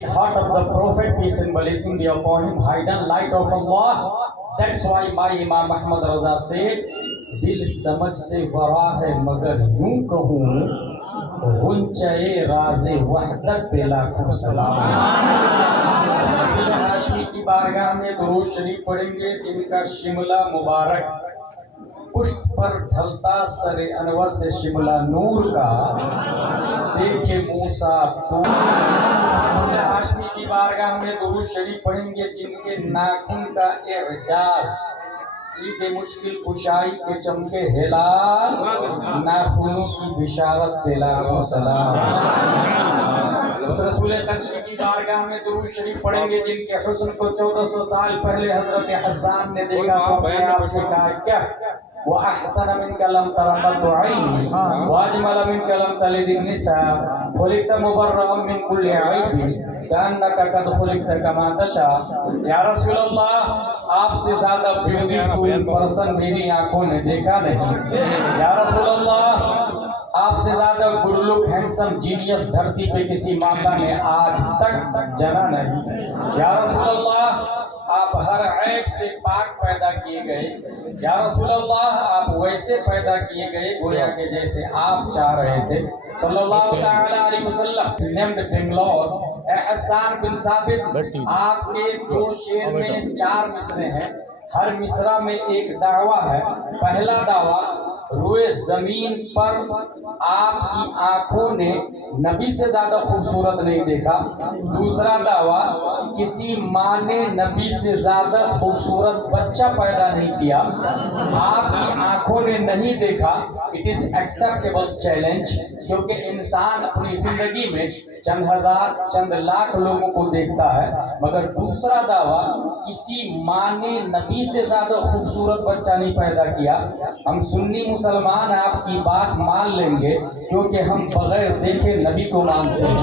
heart of the Prophet, peace and blessing be upon him, hidden light of Allah. That's why my Imam Ahmad Raza said, दिल समझ से वरा है मगर यूं कहूँ गुंचे राज़े वहदत पे लाखों सलाम। हाशमी की बारगाह में दुरूद शरीफ पढ़ेंगे जिनका शिमला मुबारक पुष्ट पर ढलता सरे अनवर से शिमला नूर का देखे मूसा तो। हाशमी की बारगाह में दुरूद शरीफ पढ़ेंगे जिनके नाखून का एजाज ईद मुश्किल कुशाई के चमके हिलाल नाखूनों की बिशारत दिलाओ सलाम। उस रसूल तर्शी की बारगाह में दुरूद शरीफ पढ़ेंगे जिनके हुस्न को 1400 साल पहले हजरत हसन ने देखा तो अपने आप से कहा क्या वो अहसन मिन कलम तरमत ऐनी वाजमल मिन कलम तलिद निसा खुलिक़त मुबर्रअम मिन कुल्ली ऐबी कान्नका कद खुलिक़त कमा तशा। या रसूल अल्लाह आपसे ज्यादा ब्यूटीफुल पर्सन मेरी आंखों ने देखा नहीं। या रसूल अल्लाह आपसे ज्यादा गुड लुक हैंडसम जीनियस धरती पे किसी माता ने आज तक जना नहीं। या रसूल अल्लाह आप हर ऐब से पाक पैदा किए गए। या रसूल अल्लाह आप वैसे पैदा किए गए गोया के जैसे आप चाह रहे थे सल्लल्लाहु तआला अलैहि वसल्लम। नेम्ड बेंगलोर एहसान बिन साबित आपके 2 शेर में 4 मिसरे हैं, हर मिसरा में एक दावा है। पहला दावा रोए जमीन पर आपकी आंखों ने नबी से ज्यादा खूबसूरत नहीं देखा। दूसरा दावा किसी माँ ने नबी से ज्यादा खूबसूरत बच्चा पैदा नहीं किया, आपकी आंखों ने नहीं देखा। इट इज एक्सेप्टेबल चैलेंज, क्योंकि इंसान अपनी जिंदगी में चंद हजार चंद लाख लोगों को देखता है। मगर दूसरा दावा किसी माँ ने नबी से ज्यादा खूबसूरत बच्चा नहीं पैदा किया। हम सुन्नी मुसलमान आपकी बात मान लेंगे क्योंकि हम बगैर देखे नबी को मानते हैं,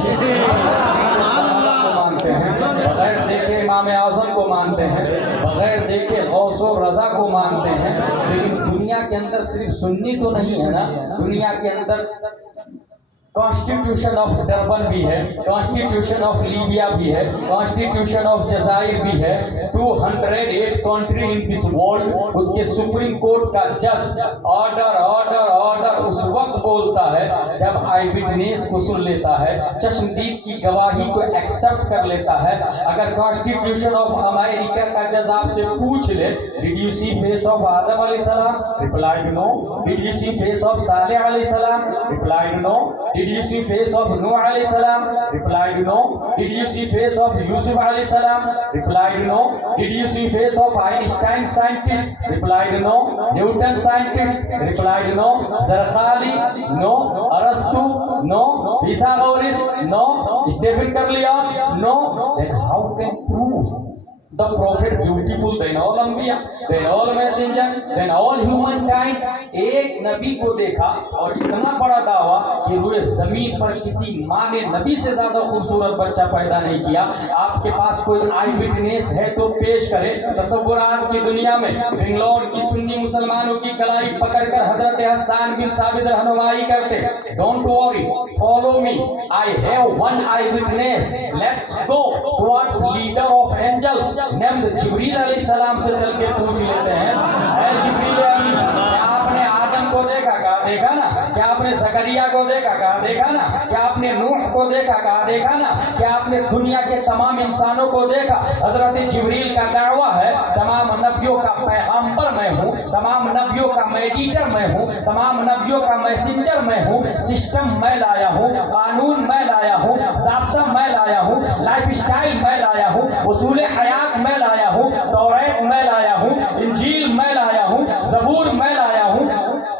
बगैर देखे इमाम आज़म को मानते हैं, बगैर देखे गौसो रजा को मानते हैं। लेकिन दुनिया के अंदर सिर्फ सुन्नी तो नहीं है ना, दुनिया के अंदर कॉन्स्टिट्यूशन ऑफ डरबन भी है, कॉन्स्टिट्यूशन ऑफ लीबिया भी है, कॉन्स्टिट्यूशन ऑफ जजायर भी है। 208 कंट्री इन दिस वर्ल्ड, उसके सुप्रीम कोर्ट का जज ऑर्डर ऑर्डर ऑर्डर उस वक्त बोलता है जब आई विटनेस को सुन लेता है, चश्मदीद की गवाही को एक्सेप्ट कर लेता है। अगर कॉन्स्टिट्यूशन ऑफ अमेरिका का जज आपसे पूछ ले did you see face of Adam अलैहिस्सलाम, replied no. Did you see face of Saleh अलैहिस्सलाम, replied no. Did you see face of Nuh alayhi salam? Replied no. Did you see face of Yusuf alayhi salam? Replied no. Did you see face of Einstein scientist? Replied no. Newton scientist? Replied no. Zarqali? No. Arastu? No. Pythagoras? No. Stephen Kerlion? No. Then how can prove the prophet beautiful than all anbiya, than all messenger, than all humankind? एक नबी को देखा और इतना बड़ा दावा कि रूए जमीन पर किसी माँ ने नबी से ज्यादा खूबसूरत बच्चा पैदा नहीं किया। आपके पास कोई आई विटनेस है तो पेश करे। तसव्वुरात की दुनिया में बेंगलोर की सुन्नी मुसलमानों की कलाई पकड़कर हजरत हसन बिन साबित रहनुमाई करते। Don't worry, follow me, I have one eyewitness, let's go towards leader of angels named Jibreel अलैहिस्सलाम से चल के पूछ लेते हैं, ऐ जिब्रील क्या आपने आदम को देखा? कहा देखा ना। क्या आपने ज़करिया को देखा? कहा देखा ना। क्या आपने नूह को देखा? कहा देखा ना। क्या आपने दुनिया के तमाम इंसानों को देखा? हजरत जिब्रील का दावा है तमाम नबियों का पैगंबर मैं हूँ, तमाम नबियों का मेडिएटर मैं हूँ, तमाम नबियों का मैसेंजर मैं हूँ। सिस्टम मैं लाया हूँ, कानून मैं लाया हूँ, ज़ाब्ता मैं लाया हूँ, लाइफ स्टाइल मैं लाया हूँ, उसूल हयात मैं लाया हूँ, तौरात मैं लाया हूँ, इंजील मैं लाया हूँ, ज़बूर मैं लाया हूँ,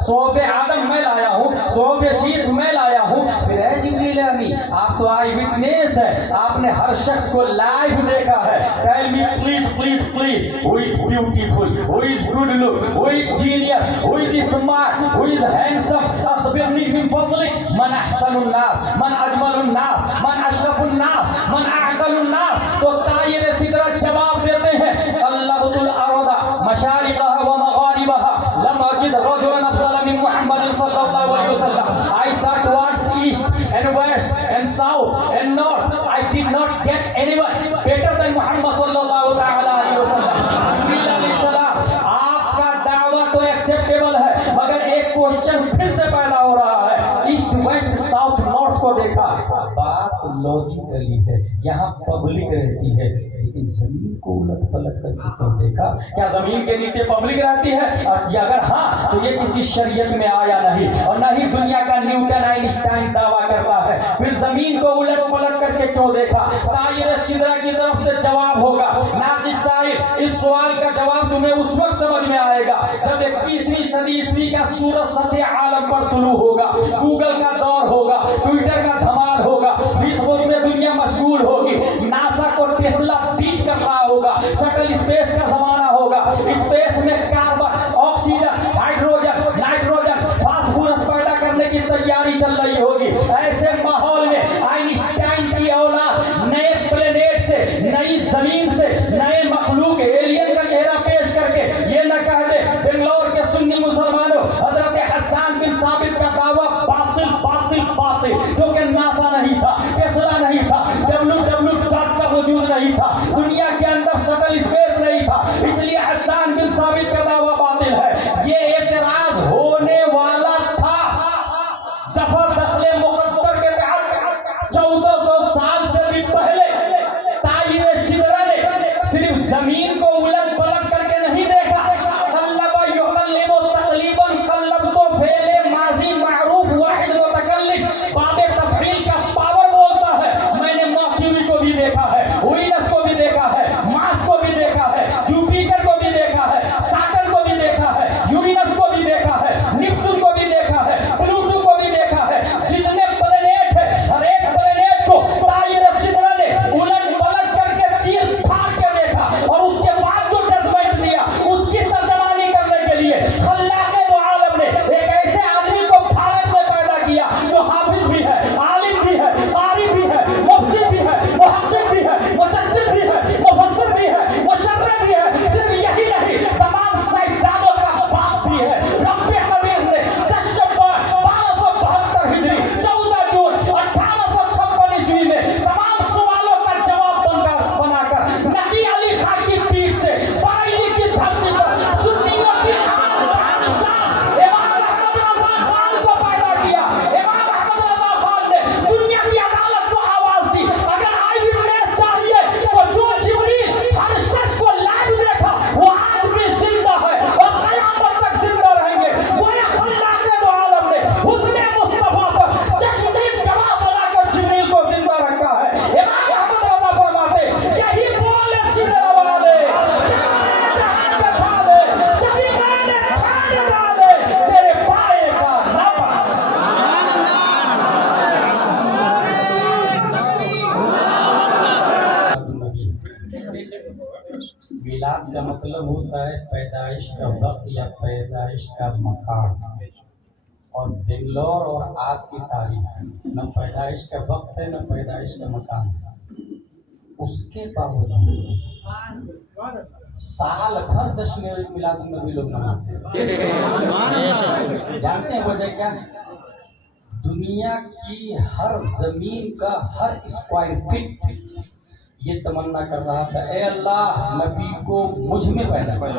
सोफ़े आदम मैं लाया हूँ, सोफ़े शीश मैं लाया हूँ। फिर है जिब्रील अमीन, आप तो आई विटनेस है, आपने हर शख्स को लाइव देखा है। Tell me please please please, who is beautiful, who is good look, who is genius, who is smart, who is handsome? अखबिरनी मिन फضلक मन अहसनुन नास, मन अजमलुन नास, मन अशरफुन नास, मन अअक़लुन नास। तो तायरे सिदरत जवाब देते हैं अल्लाहुल अरदा मशारिक़हा व मग़ारिबहा लम अजिद रजुलन अफ़ज़ल मिन मुहम्मद सल्लल्लाहु अलैहि वसल्लम। I saw towards east and west and south and north. I did not cannot get anyone better than Muhammad sallallahu alaihi wasallam. Jibril alayhi salam, आपका दावा तो एक्सेप्टेबल है, मगर एक क्वेश्चन फिर से पैदा हो रहा है. ईस्ट वेस्ट साउथ नॉर्थ को देखा, बात लॉजिकली है, यहाँ पब्लिक रहती है, लेकिन जमीन को उलट पलट करके क्यों देखा? क्या जमीन के नीचे पब्लिक रहती है? और अगर हाँ, तो ये किसी शरीयत में आया नहीं, और न ही दुनिया का न्यूटन आइंस्टाइन दावा करता है. फिर जमीन को उलट पलट करके क्यों देखा? ताहिर सिदरा की तरफ से जवाब होगा. नादिस साहिब, इस सवाल का जवाब तुम्हें उस वक्त समझ में आएगा जब 21वीं सदी ईस्वी का सूरज सतह आलम पर तुलू होगा, गूगल का दौर होगा, ट्विटर का धमाल होगा, फेसबुक में दुनिया मशगूल होगी, नासा को टेस्ला बीट कर रहा होगा, शटल स्पेस का जमाना होगा, स्पेस में carbon, oxygen, hydrogen, nitrogen, phosphorus पैदा करने की तैयारी चल रही होगी. ऐसे माहौल में आइंस्टाइन की औलाद नए प्लेनेट से, नई जमीन से, नए मखलूक एलियन का चेहरा पेश करके ये न कह दे बेंगलोर के सुन्नी मुसलमानों हजरत हसन बिन साबित का दावा बातिल बातिल बातिल, क्योंकि नासा नहीं था, टेस्ला नहीं था, WWW का वजूद नहीं था, दुनिया के अंदर शटल स्पेस नहीं था, इसलिए हसन बिन साबित का दावा बातिल है. ये एतराज होने वाला था दफा दखले मुकद्दर के तहत 1400 साल से भी पहले. ताहिर सिदरा ने सिर्फ जमीन को उलट पलट करके नहीं देखा, कल्लबा युकल्लिबु तकलीबन, कल्लब तो फेले माजी मारूफ वाहिद मुतकल्लिम, बाबे तफहील का पावर बोलता है. मैंने मर्क्यूरी को भी देखा है, वीनस को भी देखा है, मार्स को भी देखा है, जुपिटर को भी देखा है, सैटर्न को भी देखा है, यूरेनस को भी देखा है, नेपच्यून को भी देखा है, प्लूटो को भी देखा है. जितने प्लेनेट है, हर एक प्लेनेट को ताहिर सिदरा ने उलट पलट करके चीर फाड़ के देखा, और उसके बाद जो जजमेंट दिया उसकी तर्जमानी करने के लिए खल्लाक़े दो आलम ने एक ऐसे आदमी को भारत में पैदा किया जो हाफिज भी है, आलिम भी है, कारी भी है, मुफ्ती भी है, मुहक्किक भी है, मुजद्दिद भी है, मुफस्सिर भी है, मुशर्रिह भी है. सिर्फ यही नहीं, तमाम साइंसदानों का बाप भी है. रब्बे कदीर ने 10 शब्बान 1272 हिजरी 14 जून 1856 ईस्वी में तमाम सवालों का जवाब बनाकर नकी अली खान की पीठ से बरेली की धरती पर सुन्नियों की बादशाह इमाम अहमद रजा खान को पैदा किया. इमाम अहमद रजा खान ने दुनिया की अदालत को आवाज दी. अगर आई विटनेस चाहिए तो जो जिब्रील हर शख्स को लाइव देखा वो आज भी जिंदा है और कयामत तक जिंदा रहेंगे. वो ये खल्लाक़े दो आलम ने हुस्ने मुस्तफा पर चश्मदीद गवाह बनाकर जिब्रील को जिंदा रखा है. इमाम अहमद रजा फरमाते यही बोले सिदरा वाले जहां के थाले सभी मैंने छाड़ डाले तेरे पाए का रब. मिलाद का मतलब होता है पैदाइश का वक्त या पैदाइश का मकान. और बेंगलोर और आज की तारीख न पैदाइश का वक्त है न पैदाइश का मकान है. उसके बावजूद साल भर जश्न मिलाद नबी लोग मनाते हैं. जानते हैं वजह क्या है? दुनिया की हर जमीन का हर स्क्वायर फीट ये तमन्ना कर रहा था, ए अल्लाह नबी को मुझ में पैदा कर.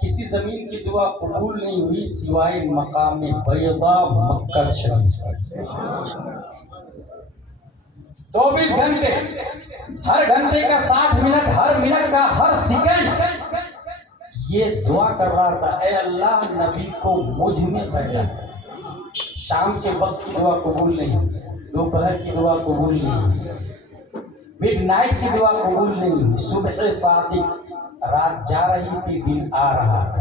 किसी जमीन की दुआ कबूल नहीं हुई सिवाय मकाम बैदा मक्का शरीफ. 24 घंटे, हर घंटे का 60 मिनट, हर मिनट का हर सेकंड ये दुआ कर रहा था, ए अल्लाह नबी को मुझ में पैदा कर. शाम के वक्त की दुआ कबूल नहीं हुई, दोपहर की दुआ कबूल नहीं हुई, मिडनाइट की दुआ कबूल नहीं हुई, सुबह सादिक रात जा रही थी दिन आ रहा था,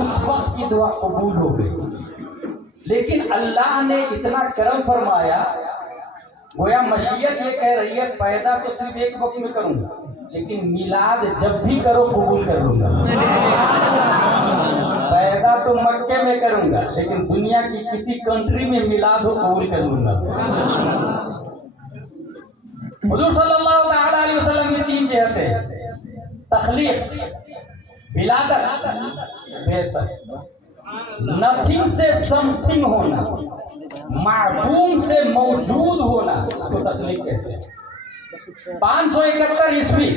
उस वक्त की दुआ कबूल हो गई. लेकिन अल्लाह ने इतना करम फरमाया, गोया मशीयत ये कह रही है पैदा तो सिर्फ एक वक्त में करूंगा, लेकिन मिलाद जब भी करो कबूल कर लूंगा. पैदा तो मक्के में करूंगा, लेकिन दुनिया की किसी कंट्री में मिलाद हो कबूल कर लूंगा. हुजूर सल्लल्लाहु अलैहि वसल्लम की 3 जिहतें हैं, तखलीक, विलादत, बेशक. नथिंग से समथिंग होना, معدوم سے موجود ہونا، اس کو تخلیق کہتے ہیں۔ 571 عیسوی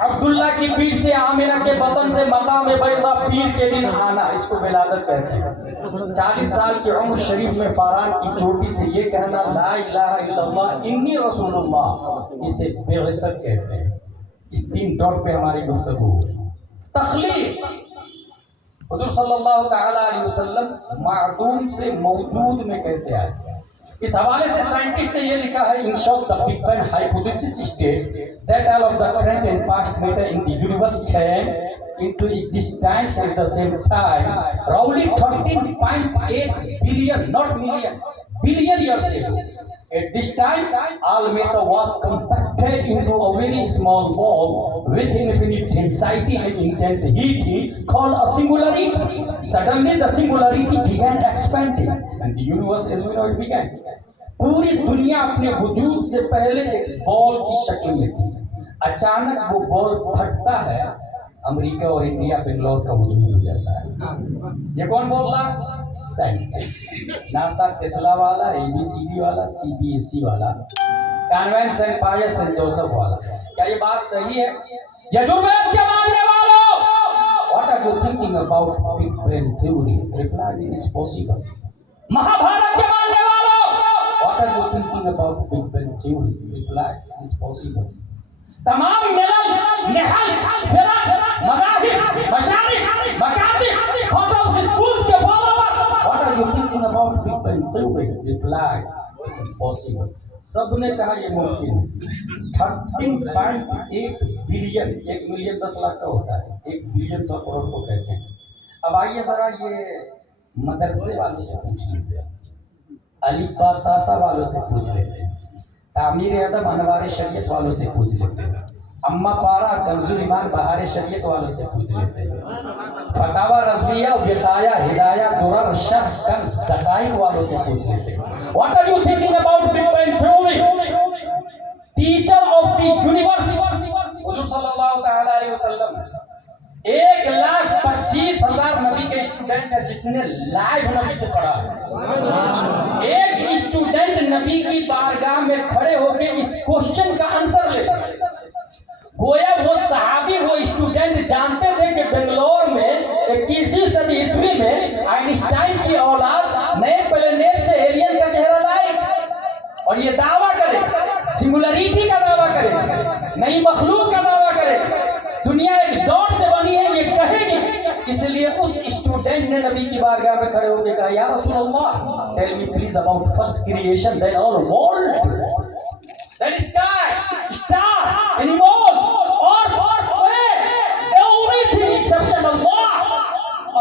عبداللہ کی پیٹ سے آمنہ کے بطن سے مقام بیضا پیر کے دن آنا، اس کو ولادت کہتے ہیں۔ 40 سال کی عمر شریف میں فاران کی چوٹی سے یہ کہنا لا الہ الا اللہ انی رسول اللہ، اسے بعثت کہتے ہیں۔ اس 3 ڈاٹ پہ ہماری گفتگو ہوئی۔ تخلیق، حضور صلی اللہ تعالی علیہ وسلم معدوم سے موجود میں کیسے آئے؟ اس حوالے سے سائنٹسٹ نے یہ لکھا ہے in short the Big Bang hypothesis states that all of the current and past matter in the universe came into existence at the same time, roughly 13.8 billion, not million, billion years ago. At this time, all matter was compacted into a very small ball with infinite density and intense heat called a singularity. Suddenly, the singularity began expanding, and the universe as we know it began. پوری دنیا اپنے وجود سے پہلے ایک بال کی شکل میں تھی، اچانک وہ بال پھٹتا ہے، امریکہ اور انڈیا بنگلور کا وجود ہو جاتا ہے۔ یہ کون بول رہا؟ سائنٹسٹ، ناسا ٹیسلا والا، ABCD والا، CBSE والا، کانوینٹ سینٹ پائس سینٹ جوسف والا۔ کیا یہ بات صحیح ہے؟ یجوروید کے ماننے والوں، what are you thinking about Big Bang theory? Reply, it is possible. Mahabharat کے ماننے والوں، what are you thinking about Big Bang theory? Reply, it is possible. تمام ملل، نحل، فرق، مذاہب، مشارق، مکاتب، خطب، اسکولز کے follower, what are you thinking about Big Bang theory? Reply, it is possible. سب نے کہا یہ ممکن ہے۔ 13.8 بلین، 1 ملین 10 لاکھ کا ہوتا ہے، 1 بلین 100 کروڑ کو کہتے ہیں۔ اب آئیے ذرا یہ مدرسے والوں سے پوچھ لیتے ہیں، علی تاسا والوں سے پوچھ لیتے ہیں، تعمیر ادب انوار شریعت والوں سے پوچھ لیتے ہیں، اما پارا کنز ایمان بہار شریعت والوں سے پوچھ لیتے ہیں، فتاوی رضویہ وقایہ ہدایہ درر شرح کنز دقائق والوں سے پوچھ لیتے ہیں۔ What are you thinking about Big Bang theory? Teacher of the universe حضور صلی اللہ تعالی علیہ وسلم 1,25,000 نبی کے اسٹوڈنٹ ہے جس نے لائیو نبی سے پڑھا ہے۔ ایک اسٹوڈنٹ نبی کی بارگاہ میں کھڑے ہو کے اس کوشچن کا آنسر لے، گویا وہ صحابی، وہ اسٹوڈنٹ جانتے تھے کہ بنگلور میں 21ویں صدی عیسوی میں آئنسٹائن کی اولاد نئے پلینیٹ سے ایلین کا چہرہ لائے اور یہ دعویٰ کرے، سنگولیرٹی کا دعویٰ کرے، نئی مخلوق کا دعویٰ کرے، دنیا ایک ڈاٹ سے بنی ہے یہ کہے گی۔ اس لیے اس اسٹوڈنٹ نے نبی کی بارگاہ میں کھڑے ہو کے کہا یا رسول اللہ tell me please about first creation then all world then sky star animal اور everything except Allah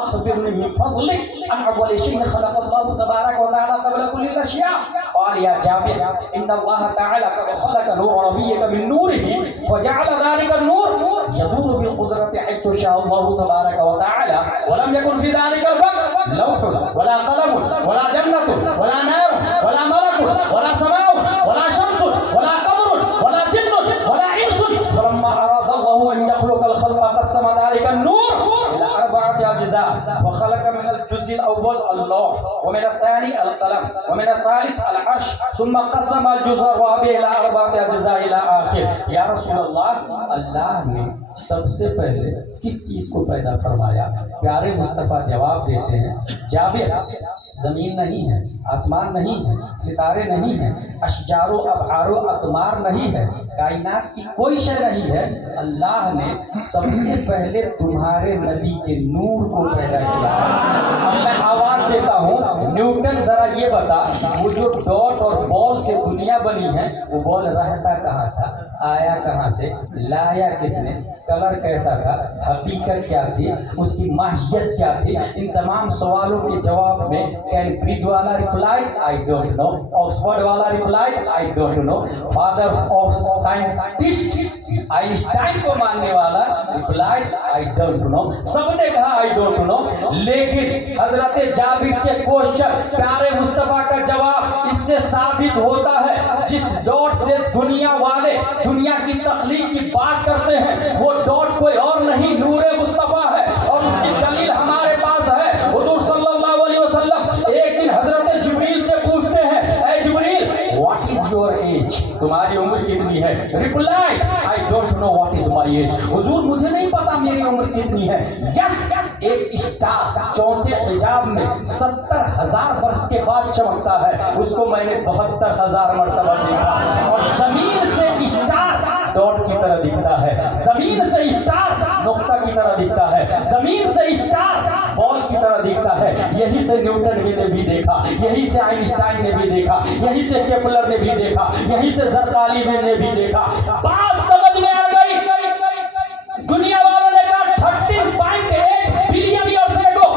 اخبرني من فضلك عن اول شيء خلق الله تبارك وتعالى قبل كل الاشياء قال يا جابر ان الله تعالى قد خلق نور نبيك من نوره فجعل ذلك النور يدور بالقدرة حيث شاء الله تبارك وتعالى ولم يكن في ذلك الوقت لوح ولا قلم ولا جنة ولا نار ولا ملك ولا سماء ولا شمس ولا قمر ولا جن ولا انس فلما اراد الله ان يخلق الخلق قسم ذلك النور الى 4 اجزاء وخلق من الجزء الاول اللوح ومن الثاني القلم ومن الثالث العرش ثم قسم الجزء الرابع الى 4 اجزاء الى اخر۔ یا رسول اللہ، اللہ نے سب سے پہلے کس چیز کو پیدا فرمایا؟ پیارے مصطفیٰ جواب دیتے ہیں جابر زمین نہیں ہے، آسمان نہیں ہے، ستارے نہیں ہیں، اشجار و ابحار و اقمار نہیں ہے، کائنات کی کوئی شے نہیں ہے، اللہ نے سب سے پہلے تمہارے نبی کے نور کو پیدا کیا۔ اب میں آواز دیتا ہوں، نیوٹن ذرا یہ بتا، وہ جو ڈاٹ اور بال سے دنیا بنی ہے وہ بال رہتا کہاں تھا، آیا کہاں سے، لایا کس نے، کلر کیسا تھا، حقیقت کیا تھی، اس کی ماہیت کیا تھی؟ ان تمام سوالوں کے جواب میں کیمبرج والا replied I don't know, Oxford والا replied I don't know, father of scientist Einstein کو ماننے والا ریپلائڈ آئی ڈونٹ نو، سب نے کہا آئی ڈونٹ نو، لیکن حضرت جابر کے کوشچن، پیارے مصطفیٰ کا جواب اس سے ثابت ہوتا ہے جس ڈاٹ سے دنیا والے دنیا کی تخلیق کی بات کرتے ہیں وہ ڈاٹ کوئی اور نہیں، نور مصطفیٰ ہے، اور اس کی دلیل ہمارے پاس ہے۔ حضور صلی اللہ علیہ وسلم ایک دن حضرت جبریل سے پوچھتے ہیں उम्र कितनी है? Reply, I don't know what is my age. हुजूर मुझे नहीं पता मेरी उम्र कितनी है। यस, एक स्टार चौथे हिजाब में 70,000 वर्ष के बाद चमकता है, उसको मैंने 72,000 मरतबा देखा। और जमीन से स्टार डॉट की तरह दिखता है, जमीन से स्टार नुक्ता की तरह दिखता है, जमीन से स्टार बॉल की तरह दिखता है। यही से न्यूटन ने भी देखा, यही से आइंस्टाइन ने भी देखा, यही से केपलर ने भी देखा, यही से ज़रदाली ने भी देखा। बात समझ में आ गई? दुनिया वालों ने कहा 13.8 बिलियन ईयर्स एगो,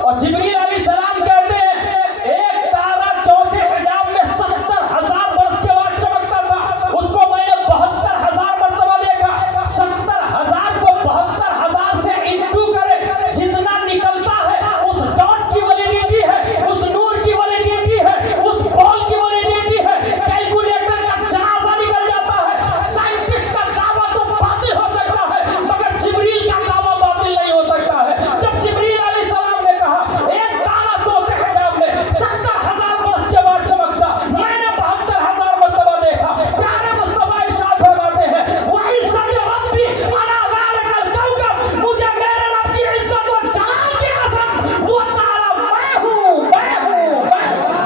और जिब्रील अलैहिस्सलाम कहते हैं एक तारा चौथे हिजाब में 70,000 वर्ष के बाद चमकता था, उसको मैंने 72,000 मरतबा देखा। 70,000 को 72,000 से इंटू करे, जितना निकलता है उस डॉट की वैलिडिटी है, उस नूर की वैलिडिटी है, उस बॉल की वैलिडिटी है। कैलकुलेटर का जनाजा निकल जाता है। साइंटिस्ट का दावा तो बातिल हो सकता है, मगर जिब्रील का दावा बातिल नहीं हो सकता है। जब जिब्रील अलैहिस्सलाम ने कहा एक तारा चौथे हिजाब में 70,000 वर्ष के बाद चमकता, मैंने 72,000 मरतबा देखा। प्यारे मुस्तफा इरशाद फरमाते हैं वही इज्जत रब्बी अना वालकल कौकब, मुझे मेरे रब की इज्जत और जलाल की कसम, वो तारा मैं हूं, मैं हूं, मैं हूं।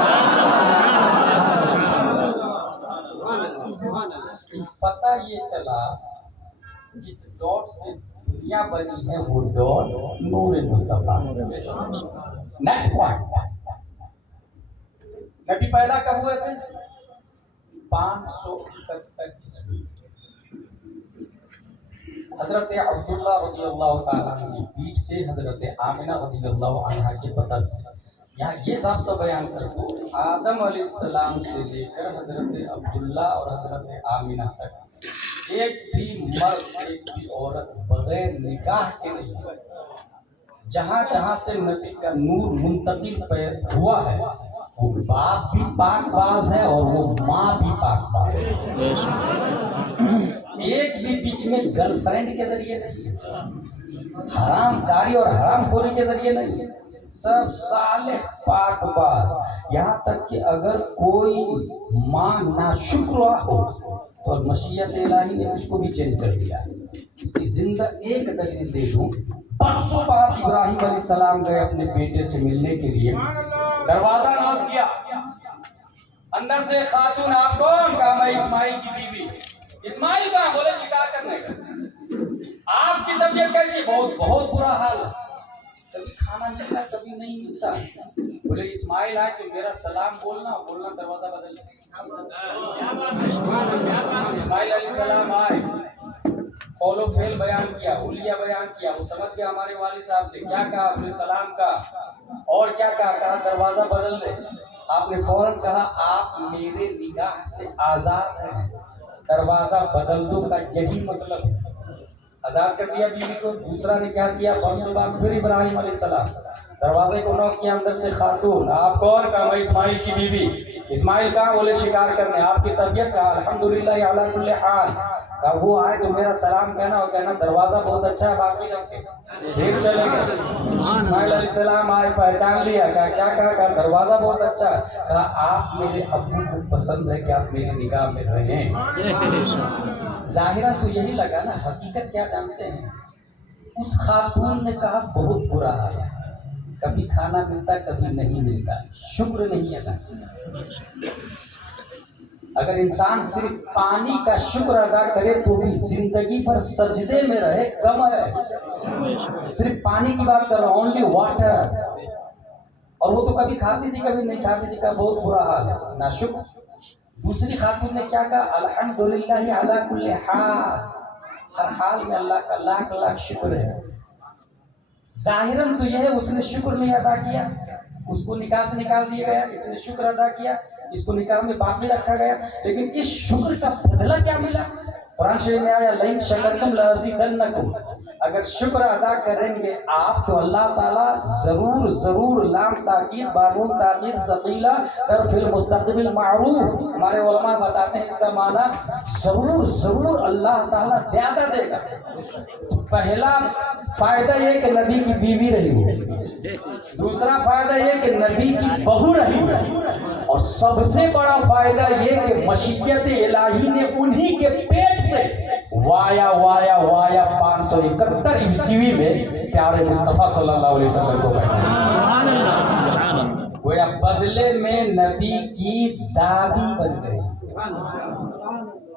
पता ये चला जिस डॉट से दुनिया बनी है वो डॉट नूर मुस्तफा। नेक्स्ट पॉइंट, नबी पैदा कब हुए थे? 571 ईस्वी। हजरत अब्दुल्ला रज़ियल्लाहु ताला की पीठ से हजरत आमिना रज़ियल्लाहु अन्हा के बदन से। यहाँ ये ज़ाब्ता बयान कर दो, आदम अलैहिस्सलाम से लेकर हजरत अब्दुल्ला और हजरत आमिना तक एक भी मर्द एक भी औरत बगैर निकाह के नहीं है। जहाँ जहाँ से नबी का नूर मुंतकिल हुआ है, वो बाप भी पाकबाज है और वो माँ भी पाकबाज है। एक भी बीच में गर्लफ्रेंड के जरिए नहीं है, हराम कारी और हराम खोरी के जरिए नहीं है, सब साले पाकबाज। यहाँ तक कि अगर कोई माँ नाशुक्र हो तो मशीयत इलाही ने उसको भी चेंज कर दिया। इसकी जिंदा एक दलील दे दूं, परसों बाद इब्राहिम अलैहिस्सलाम गए अपने बेटे से मिलने के लिए, दरवाजा नॉक किया, अंदर से खातून आप कौन? कहा मैं इस्माइल की बीवी। इस्माइल कहाँ? बोले शिकार करने का। आपकी तबीयत कैसी? बहुत बहुत बुरा हाल, कभी खाना मिलता कभी नहीं मिलता। बोले इस्माइल आए तो मेरा सलाम बोलना, बोलना दरवाजा बदल। इस्माइल अलैहिस्सलाम आए, कौलो फेल बयान किया, हुलिया बयान किया, वो समझ गया हमारे वालिद साहब थे। क्या कहा? आपने सलाम का और क्या कहा? कहा दरवाजा बदल दे। आपने फौरन कहा आप मेरे निगाह से आजाद हैं, दरवाजा बदल दो का यही मतलब है। आजाद कर दिया बीवी को, दूसरा निकाह किया। परसों बाद फिर इब्राहिम अलैहिस्सलाम दरवाजे को नॉक किया, अंदर से खातून आप कौन? कहा मैं इस्माइल की बीवी। इस्माइल कहाँ? बोले शिकार करने। आपकी तबीयत? कहा अल्हम्दुलिल्लाह अला कुल्ली हाल। कहा वो आए तो मेरा सलाम कहना और कहना दरवाजा बहुत अच्छा है, बाकी रखे। फिर चले गए। इस्माइल अलैहिस्सलाम आए, पहचान लिया। कहा क्या कहा? कहा दरवाजा बहुत अच्छा है। कहा आप मेरे अब्बू को पसंद है कि आप मेरी निगाह में रहें। जाहिरा तो यही लगा ना, हकीकत क्या जानते हैं? उस खातून ने कहा बहुत बुरा हाल है, कभी खाना मिलता कभी नहीं मिलता, शुक्र नहीं अदा। अगर इंसान सिर्फ पानी का शुक्र अदा करे तो भी जिंदगी भर सजदे में रहे कम है। सिर्फ पानी की बात कर रहा हूं, ओनली वाटर। और वो तो कभी खाती थी कभी नहीं खाती थी, का बहुत बुरा हाल है, ना शुक्र। दूसरी खातून ने क्या कहा? अल्हम्दुलिल्लाह अला कुल्ली हाल, हर हाल में अल्लाह का लाख लाख शुक्र है। जाहिरन तो यह है उसने शुक्र नहीं अदा किया, उसको निकाह से निकाल दिया गया, इसने शुक्र अदा किया, इसको निकाह में बाकी रखा गया। लेकिन इस शुक्र का बदला क्या मिला? कुरान शरीफ में आया लइन शकरतुम लअज़ीदन्नकुम, اگر شکر ادا کریں گے آپ تو اللہ تعالیٰ ضرور ضرور لام تاکید بانون تاکید ثقیلہ در فی المستقبل معروف، ہمارے علماء بتاتے ہیں اس کا معنی ضرور ضرور اللہ تعالیٰ زیادہ دے گا۔ پہلا فائدہ یہ کہ نبی کی بیوی رہی ہو، دوسرا فائدہ یہ کہ نبی کی بہو رہی ہو، اور سب سے بڑا فائدہ یہ کہ مشیت الہی نے انہی کے پیٹ سے وایا 571 عیسوی میں پیارے مصطفیٰ صلی اللہ علیہ وسلم کو پیدا، گویا بدلے میں نبی کی دادی بن گئی۔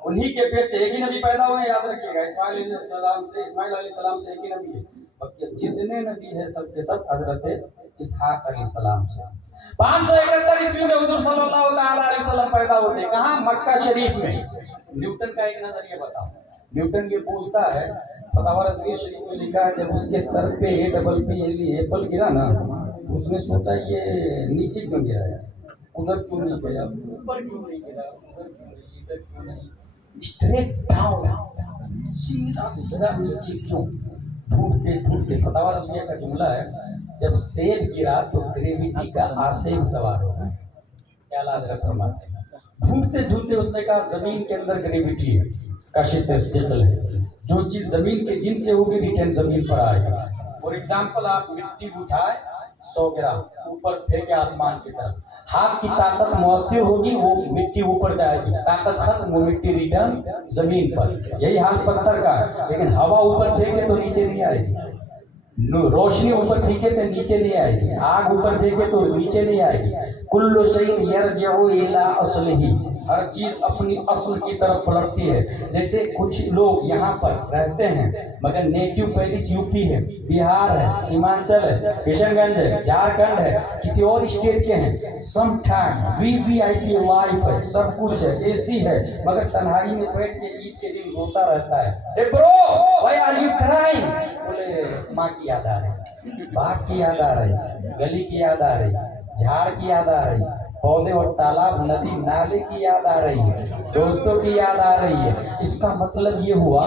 انہی کے پیٹ سے ایک ہی نبی پیدا ہوئے، یاد رکھیے گا، اسماعیل علیہ السلام سے ایک ہی نبی ہے، باقی جتنے نبی ہیں سب کے سب حضرت اسحاق علیہ السلام سے۔ 571 عیسوی میں حضور صلی اللہ علیہ وسلم پیدا ہوتے، کہاں؟ مکہ شریف میں۔ نیوٹن کا ایک نظریہ بتاؤ۔ نیوٹن یہ بولتا ہے، فتاوی رضویہ شریف میں لکھا ہے، جب اس کے سر پہ ایپل گرا نا، اس نے سوچا یہ نیچے کیوں گرا ہے، ادھر کیوں نہیں گیا، اوپر کیوں نہیں گرا، ادھر کیوں نہیں، ادھر کیوں نہیں، اسٹریٹ ڈاؤن، سیدھا سیدھا نیچے کیوں؟ ڈھونڈتے فتاوی رضویہ کا جملہ ہے، جب سیب گرا تو گریویٹی کا آسیب سوار ہو گیا۔ کیا حضرت فرماتے ہیں، ڈھونڈتے اس نے کہا زمین کے اندر گریویٹی ہے، کشش ثقل ہے، جو چیز زمین کے جن سے ہوگی ریٹرن زمین پر آئے گا۔ فور ایگزامپل آپ مٹی اٹھائے 100 گرام اوپر پھینکے آسمان کی طرف، ہاتھ کی طاقت مؤثر ہوگی، وہ مٹی اوپر جائے گی، طاقت ختم، وہ مٹی ریٹرن زمین پر۔ یہی حال پتھر کا ہے، لیکن ہوا اوپر پھینکے تو نیچے نہیں آئے گی، روشنی اوپر پھینکے تو نیچے نہیں آئے گی، آگ اوپر پھینکے تو نیچے نہیں آئے گی۔ کل شیء یرجع الی اصلہ، ہر چیز اپنی اصل کی طرف پلٹتی ہے۔ جیسے کچھ لوگ یہاں پر رہتے ہیں مگر نیٹو پیرس یو پی ہے، بہار ہے، سیمانچل ہے، کشن گنج ہے، جھارکھنڈ ہے، کسی اور اسٹیٹ کے ہیں، some time we I P life ہے، سب کچھ ہے، اے سی ہے، مگر تنہائی میں بیٹھ کے عید کے دن روتا رہتا ہے۔ اے برو وائی آر یو کرائنگ؟ بولے ماں کی یاد آ رہی، باغ کی یاد آ رہی، گلی کی یاد آ رہی، جھاڑ کی یاد آ رہی، پودے اور تالاب ندی نالے کی یاد آ رہی ہے، دوستوں کی یاد آ رہی ہے۔ اس کا مطلب یہ ہوا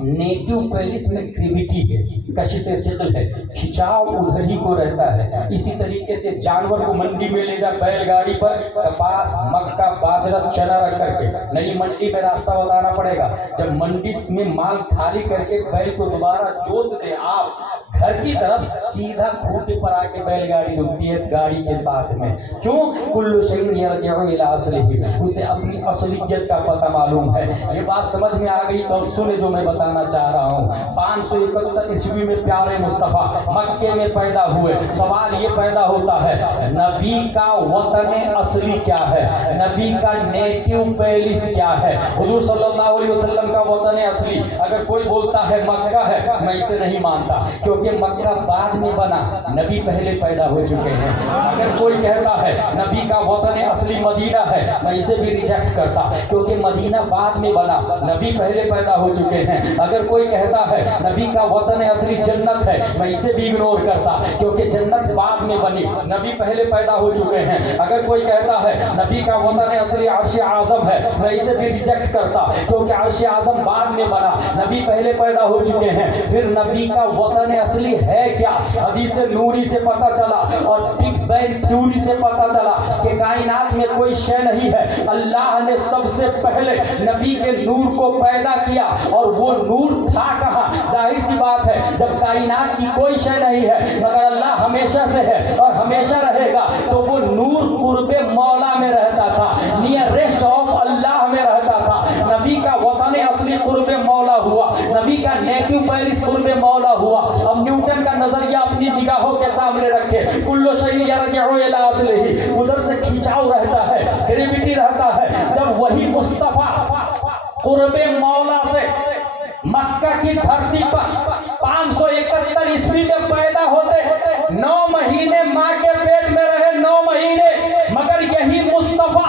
نیٹو پیرس میں گریویٹی ہے، کشش ثقل ہے، کھچاؤ ادھر ہی کو رہتا ہے۔ اسی طریقے سے جانور کو منڈی میں لے جا بیل گاڑی پر، کپاس مکہ باجرہ چنا رکھ کر کے، نئی منڈی میں راستہ بتانا پڑے گا۔ جب منڈی میں مال خالی کر کے بیل کو دوبارہ جوت دے آپ گھر کی طرف، سیدھا کھوٹے پر آ کے بیل گاڑی رکتی ہے گاڑی کے ساتھ میں۔ کیوں؟ کل شیء یرجع الی اصلہ، اسے اپنی اصلیت کا پتہ معلوم ہے۔ یہ بات سمجھ میں آ گئی تو سنے جو میں بتانا چاہ رہا ہوں۔ 571 عیسوی میں پیارے مصطفیٰ مکے میں پیدا ہوئے۔ سوال یہ پیدا ہوتا ہے نبی کا وطن اصلی کیا ہے، نبی کا نیٹو پیلس کیا ہے؟ حضور صلی اللہ علیہ وسلم کا وطن اصلی اگر کوئی بولتا ہے مکہ ہے، میں اسے نہیں مانتا، کیونکہ مکہ بعد میں بنا، نبی پہلے پیدا ہو چکے ہیں۔ اگر کوئی کہتا ہے نبی کا وطن اصلی مدینہ ہے، میں اسے بھی ریجیکٹ کرتا، کیونکہ مدینہ بعد میں بنا، نبی پہلے پیدا ہو چکے ہیں۔ اگر کوئی کہتا ہے نبی کا وطن اصلی جنت ہے، میں اسے بھی اگنور کرتا، کیونکہ جنت بعد میں بنی، نبی پہلے پیدا ہو چکے ہیں۔ اگر کوئی کہتا ہے نبی کا وطن اصلی عرش اعظم ہے، میں اسے بھی ریجیکٹ کرتا، کیونکہ عرش اعظم بعد میں بنا، نبی پہلے پیدا ہو چکے ہیں۔ پھر نبی کا وطن اصلی ہے کیا؟ حدیث نوری سے پتہ چلا اور بگ بینگ تھیوری سے پتہ چلا کہ کائنات میں کوئی شے نہیں ہے، اللہ نے سب سے پہلے نبی کے نور کو پیدا کیا، اور وہ نور تھا کہاں؟ ظاہر سی بات ہے جب کائنات کی کوئی شے نہیں ہے مگر اللہ ہمیشہ سے ہے اور ہمیشہ رہے گا، تو وہ نور قرب مولا میں رہتا تھا، نیئرسٹ آف اللہ میں رہتا تھا۔ نبی کا وطن اصلی قرب مولا ہوا، نبی کا نیٹو پیرس قرب مولا ہوا۔ اب نیوٹن کا نظریہ اپنی نگاہوں کے سامنے رکھے، کل شیء یرجع الی اصلہ، ادھر سے کھینچاؤ رہتا ہے، گریویٹی رہتا ہے۔ جب وہی مصطفیٰ قرب مولا سے مکہ کی دھرتی پر 571 عیسوی میں پیدا ہوتے، 9 مہینے ماں کے پیٹ میں رہے، 9 مہینے، مگر یہی مصطفیٰ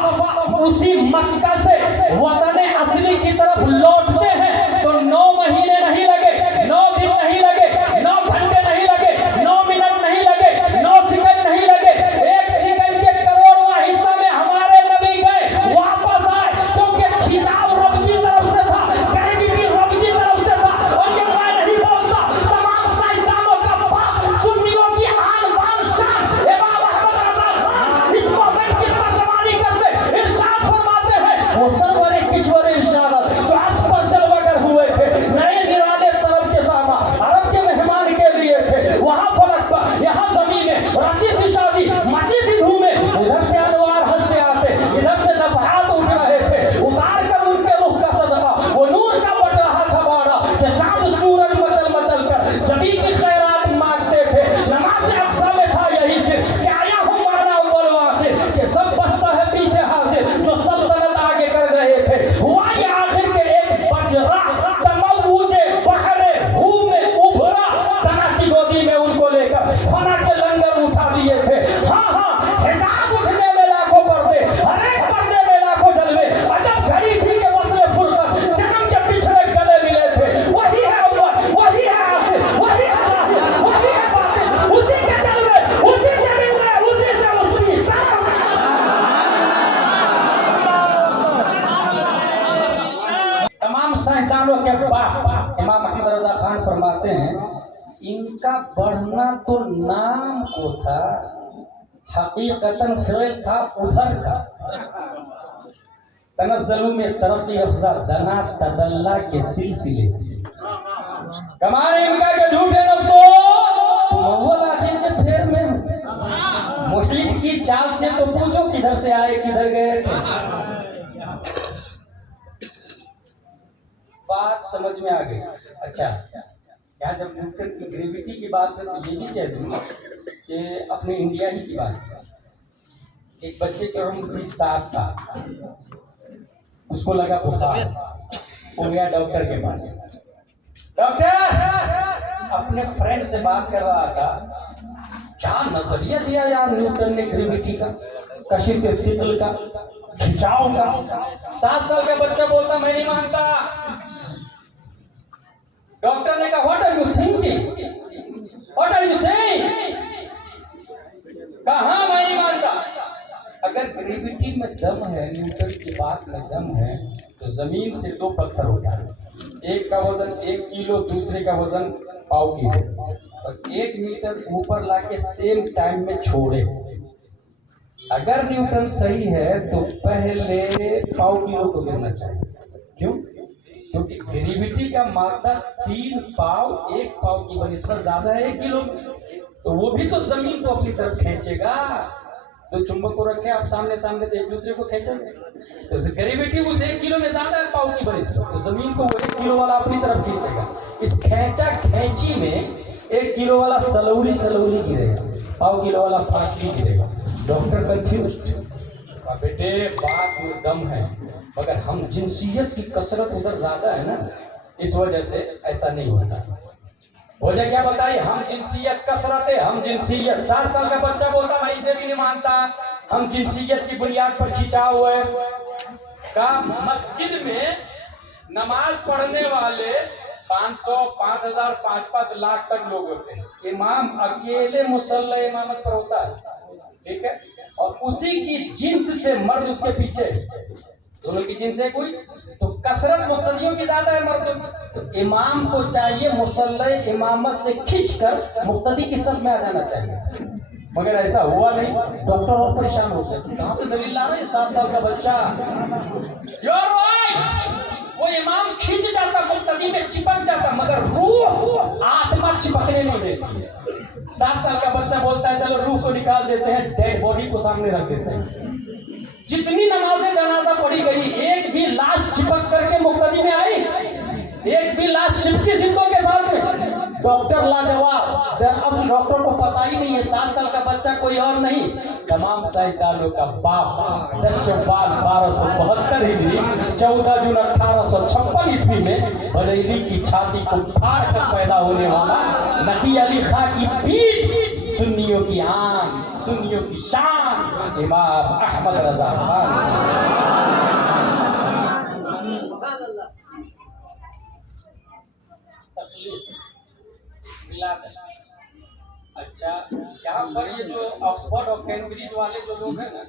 اسی مکہ سے وطن اصلی کی طرف لوٹتے ہیں تو 9 مہینے نہیں لگے، 9 دن نہیں لگے، 9 گھنٹے نہیں لگے، 9 منٹ نہیں لگے، 9 سیکنڈ نہیں لگے، 1 سیکنڈ کے کروڑواں حصہ میں ہمارے نبی گئے، واپس آئے، کیونکہ کھینچاؤ رب کی طرف سے تھا، گریویٹی رب کی طرف سے تھا۔ اور یہ میں نہیں بولتا، साइंसदानों के बाप इमाम अहमद रजा खान फरमाते हैं, इनका बढ़ना तो नाम को था, हकीकतन फेल था उधर का। तनज़्ज़लू में तरक्की अफ़ज़ा दना तदल्ला के सिलसिले से कमाने इनका के झूठे लोग तो अव्वल आखिर के फेर में मुहीत की चाल से तो पूछो किधर से आए किधर गए थे। बात समझ में आ गई। अच्छा, यहाँ जब न्यूटन की ग्रेविटी की बात है तो ये भी कह दूँ कि अपने इंडिया ही की बात है। एक बच्चे की उम्र थी 7 साल, उसको लगा बुखार, वो गया डॉक्टर के पास। डॉक्टर अपने फ्रेंड से बात कर रहा था, क्या नजरिया दिया यार न्यूटन ने ग्रेविटी का, कशिश फिक्र का, खिंचाव का। 7 साल का बच्चा बोलता मैं नहीं मानता। डॉक्टर ने कहा what are you thinking, what are you saying, कहा मैं नहीं मानता। अगर ग्रेविटी में दम है, न्यूटन की बात में दम है, तो जमीन से 2 पत्थर होता है, एक का वजन 1 किलो, दूसरे का वजन 1/4 किलो, और 1 मीटर ऊपर लाके सेम टाइम में छोड़े। अगर न्यूटन सही है तो पहले 1/4 किलो को गिरना चाहिए। क्यों? क्योंकि ग्रेविटी का मात्रा 3 पाव 1 पाव की बनिस्बत ज्यादा है 1 किलो, तो वो भी तो जमीन को अपनी तरफ खींचेगा। तो चुंबक को रखे आप सामने सामने तो एक दूसरे को खींचेंगे, तो ग्रेविटी उस 1 किलो में ज्यादा है पाव की बनिस्बत, तो जमीन को वो 1 किलो वाला अपनी तरफ खींचेगा। इस खींचा खींची में 1 किलो वाला सलौली सलौली गिरेगा, पाव किलो वाला फास्टली गिरेगा। डॉक्टर कंफ्यूज्ड, बेटे बात में दम है, मगर हम जिनसियत की कसरत उधर ज्यादा है ना, इस वजह से ऐसा नहीं होता। वजह क्या बताई? हम जिनसियत कसरत है, हम जिनसियत। 7 साल का बच्चा बोलता मैं इसे भी नहीं मानता, हम जिनसियत की बुनियाद पर खिंचा हुआ है। का मस्जिद में नमाज पढ़ने वाले 500, 5000, 5-5 लाख तक लोग होते हैं। इमाम अकेले मुसल्ला इमामत पर होता है, ठीक है, और उसी की जिन्स से मर्द उसके पीछे, दोनों की जिन्स है कोई, तो कसरत मुक्तदियों की ज्यादा है मर्दों की। तो इमाम को चाहिए मुसल्ला इमामत से खींचकर मुक्तदी की सब में आ जाना चाहिए, मगर ऐसा हुआ नहीं। डॉक्टर और परेशान हो गए, कहां से दलील ला रहे हैं? 7 साल का बच्चा। You're right! वो इमाम खींच जाता, मुक्तदी में चिपक जाता, मगर रूह आत्मा चिपकने नहीं देती। 7 साल का बच्चा बोलता है चलो रूह को निकाल देते हैं, डेड बॉडी को सामने रख देते हैं। जितनी नमाजें जनाजा पढ़ी गई, एक भी लाश चिपक करके मुक्तदी में आई, एक भी लाश चिपकी जिंदों के साथ में। डॉक्टर लाजवाब, दरअसल डॉक्टर को पता ही नहीं है 7 साल का बच्चा कोई और नहीं, तमाम साइंसदानों का बाप। 10 शव्वाल 1272 हिजरी, 14 जून 1856 ईस्वी में बरेली की छाती को फाड़ कर पैदा होने वाला नदी अली खां की पीठ, सुन्नियों की आन, सुन्नियों की शान, इमाम अहमद रजा खान। अच्छा, यहाँ पर ये जो ऑक्सफोर्ड और कैम्ब्रिज वाले जो लोग हैं ना,